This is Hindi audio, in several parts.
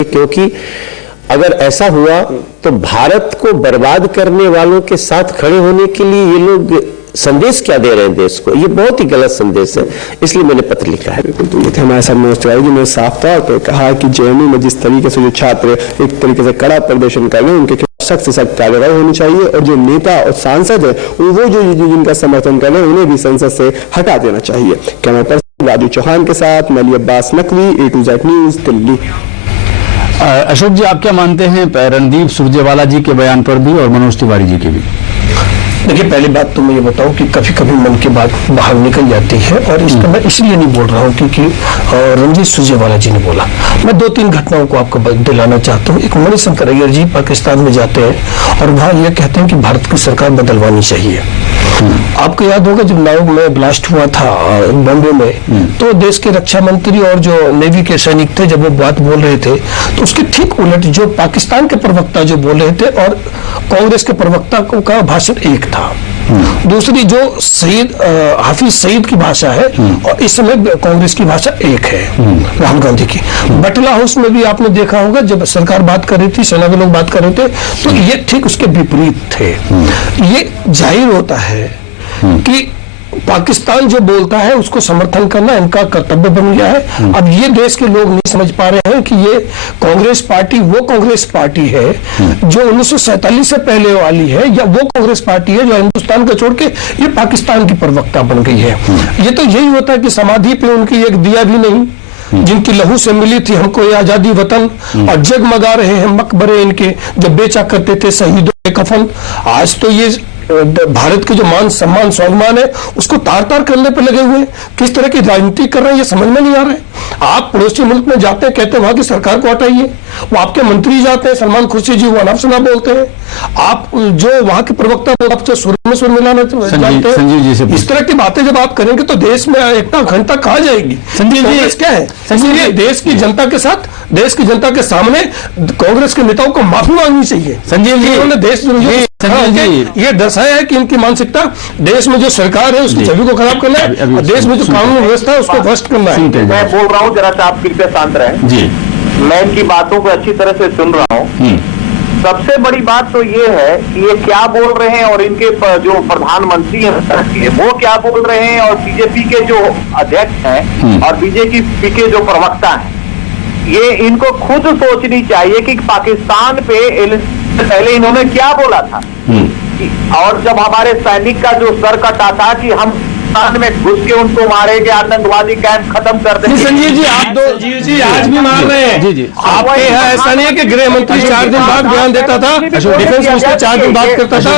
क्योंकि अगर ऐसा हुआ तो भारत को बर्बाद करने वालों के साथ खड़े होने के लिए ये लोग संदेश क्या दे रहे हैं देश को, ये बहुत ही गलत संदेश है। इसलिए मैंने पत्र लिखा है। तो ये थे हमारे साथ मनोज तिवारी जी ने साफ तौर पर कहा कि जेएनयू में जिस तरीके से जो छात्र एक तरीके से कड़ा प्रदर्शन कर रहे हैं उनके खिलाफ सख्त से सख्त कार्रवाई होनी चाहिए और जो नेता और सांसद है वो जो जिनका समर्थन कर रहे हैं उन्हें भी संसद से हटा देना चाहिए। कैमरा पर्सन राजू चौहान के साथ मली Abbas Naqvi, A to Z news, Delhi. Ashok ji, आप क्या मानते हैं रणदीप सुरजेवाला जी के बयान पर भी और मनोज तिवारी जी के भी? देखिए, पहली बात तो मैं ये बताऊं कि कभी कभी मन की बात बाहर निकल जाती है और इसका मैं इसलिए नहीं बोल रहा हूं क्योंकि रणदीप सुरजेवाला जी ने बोला। मैं 2-3 घटनाओं को आपको दिलाना चाहता हूं। एक मणिशंकर अय्यर जी पाकिस्तान में जाते हैं और वहां ये कहते हैं कि भारत की सरकार बदलवानी चाहिए। आपको याद होगा जब नाव में ब्लास्ट हुआ था बॉम्बे में, तो देश के रक्षा मंत्री और जो नेवी के सैनिक थे जब वो बात बोल रहे थे तो उसके ठीक उलट जो पाकिस्तान के प्रवक्ता जो बोल रहे थे और कांग्रेस के प्रवक्ता का भाषण एक था। दूसरी जो सईद हाफिज सईद की भाषा है और इस समय कांग्रेस की भाषा एक है, राहुल गांधी की। बटला हाउस में भी आपने देखा होगा जब सरकार बात कर रही थी, सेना के लोग बात कर रहे थे, तो ये ठीक उसके विपरीत थे। ये जाहिर होता है कि पाकिस्तान जो बोलता है उसको समर्थन करना इनका कर्तव्य बन गया है। अब ये देश के लोग नहीं समझ पा रहे हैं कि ये कांग्रेस पार्टी वो कांग्रेस पार्टी है जो 1947 से पहले वाली है, या वो कांग्रेस पार्टी है जो हिंदुस्तान को छोड़ के ये पाकिस्तान की प्रवक्ता बन गई है। ये तो यही होता है कि समाधि पे उनकी एक दिया भी नहीं, जिनकी लहू से मिली थी हमको ये आजादी वतन, और जगमगा रहे हैं मकबरे इनके जो बेचा करते थे शहीदों के कफन। आज तो ये भारत के जो मान सम्मान स्वाभिमान है उसको तार तार करने पर लगे हुए हैं। किस तरह की राजनीति कर रहे हैं ये समझ में नहीं आ रहा है। आप पड़ोसी मुल्क में जाते हैं, कहते हैं वहां की सरकार को हटाइए, वो आपके मंत्री जाते हैं, सलमान खुर्शीद जी वो अनाप शनाप बोलते हैं। आप जो वहां के प्रवक्ता आप सुर में सुर मिलाना जानते हैं, इस तरह की बातें जब आप करेंगे तो देश में एकता अखंडता कहाँ जाएगी? संजीव जी क्या है? संजीव जी, देश की जनता के साथ, देश की जनता के सामने कांग्रेस के नेताओं को माफी मांगनी चाहिए। संजीव जी, उन्होंने देश ये दर्शाया है कि इनकी मानसिकता देश में जो सरकार है उसकी छवि को खराब करना है और देश में जो कानून व्यवस्था है उसको भ्रष्ट करना है। मैं बोल रहा हूँ, जरा सा आप कृपया शांत रहें जी। मैं इनकी बातों को अच्छी तरह से सुन रहा हूँ। सबसे बड़ी बात तो ये है कि ये क्या बोल रहे हैं और इनके जो प्रधानमंत्री हैं वो क्या बोल रहे हैं, और बीजेपी के जो अध्यक्ष हैं और बीजेपी के जो प्रवक्ता हैं, ये इनको खुद सोचनी चाहिए कि पाकिस्तान पे पहले इन्होंने क्या बोला था। और जब हमारे सैनिक का जो सर कटा था कि हम में घुस के उनको मारेंगे, आतंकवादी कैंप खत्म कर देंगे। संजीव जी, आप दो जी आज भी मार रहे हैं। जी जी, आपके यहाँ ऐसा नहीं है कि गृह मंत्री 4 दिन बाद बयान देता था, डिफेंस मिनिस्टर 4 दिन बाद करता था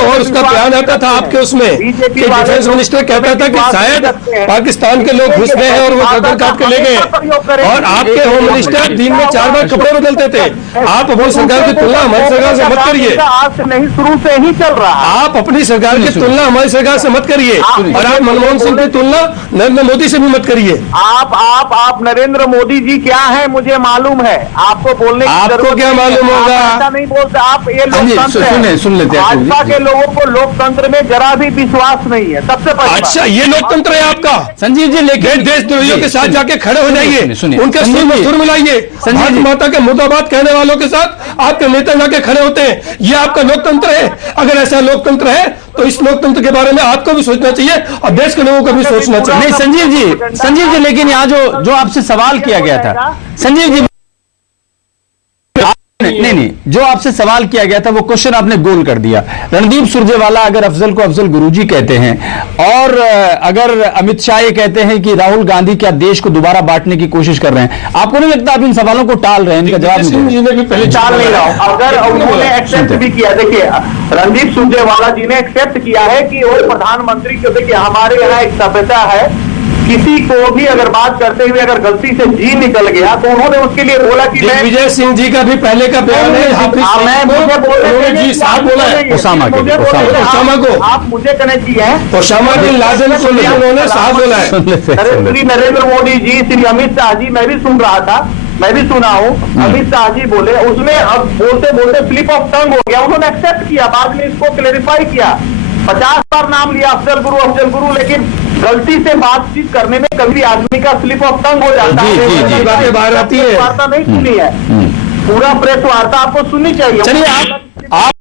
और उसका बयान आता था आपके उसमें कि डिफेंस मिनिस्टर कहता था कि शायद पाकिस्तान के लोग घुस गए हैं और वो गर्दन काट के ले गए, और आपके होम मिनिस्टर दिन में 4 बार कपड़े बदलते थे। आप अपनी सरकार की तुलना हमारी सरकार से मत करिए। आज से नहीं, शुरू से ही चल रहा है। आप अपनी सरकार की तुलना हमारी सरकार से मत करिए और आप मनमोहन सिंह की तुलना नरेंद्र मोदी से भी मत करिए। आप नरेंद्र मोदी जी क्या है मुझे मालूम है, आपको बोलने की आपको क्या मालूम होगा? ऐसा नहीं बोलते आप। ये लोकतंत्र सुन लेते हैं। भाजपा के लोगों को लोकतंत्र में जरा भी विश्वास नहीं है, सबसे पहले। अच्छा, ये लोकतंत्र है आपका? संजीव जी, लेकिन देशद्रोहियों के साथ जाके खड़े हो जाइए, उनके सुर में सुर मिलाइए। भारत माता के मुर्दाबाद कहने वालों के साथ आपके नेता जाके खड़े होते हैं, ये आपका लोकतंत्र है? अगर ऐसा लोकतंत्र है तो इस लोकतंत्र के बारे में आपको भी सोचना चाहिए और देश के लोगों को भी सोचना चाहिए। नहीं संजीव जी, लेकिन यहाँ जो आपसे सवाल किया गया था संजीव जी, नहीं, जो आपसे सवाल किया गया था वो क्वेश्चन आपने गोल कर दिया। रणदीप सुरजेवाला अगर अफजल को अफजल गुरुजी कहते हैं और अगर अमित शाह ये कहते हैं कि राहुल गांधी क्या देश को दोबारा बांटने की कोशिश कर रहे हैं, आपको नहीं लगता आप इन सवालों को टाल रहे हैं? इनका जवाब भी पहले टाल नहीं रहा हूं। अगर उन्होंने एक्सेप्ट भी किया, देखिए रणदीप सुरजेवाला जी ने एक्सेप्ट किया है कि वो प्रधानमंत्री को, देखिए हमारे यहाँ एक सभ्यता है, किसी को भी अगर बात करते हुए अगर गलती से जी निकल गया तो उन्होंने उसके लिए बोला कि विजय सिंह जी का भी पहले का बयान है, जी साहब बोला है ओसामा को, आप मुझे कनेक्ट किए हैं ओसामा बिन लादेन को उन्होंने साहब बोला है। श्री नरेंद्र मोदी जी, श्री अमित शाह जी, मैं भी सुन रहा था, मैं भी सुना हूँ, अमित शाह जी बोले, उसमें अब बोलते बोलते स्लिप ऑफ टंग हो गया, उन्होंने एक्सेप्ट किया, बाद में इसको क्लेरिफाई किया। 50 बार नाम लिया अफजल गुरु, लेकिन गलती से बातचीत करने में कभी आदमी का स्लिप ऑफ टंग हो जाता है। जी, बातें बाहर आती है। वार्ता नहीं सुनी है, पूरा प्रेस वार्ता आपको सुननी चाहिए। चलिए आप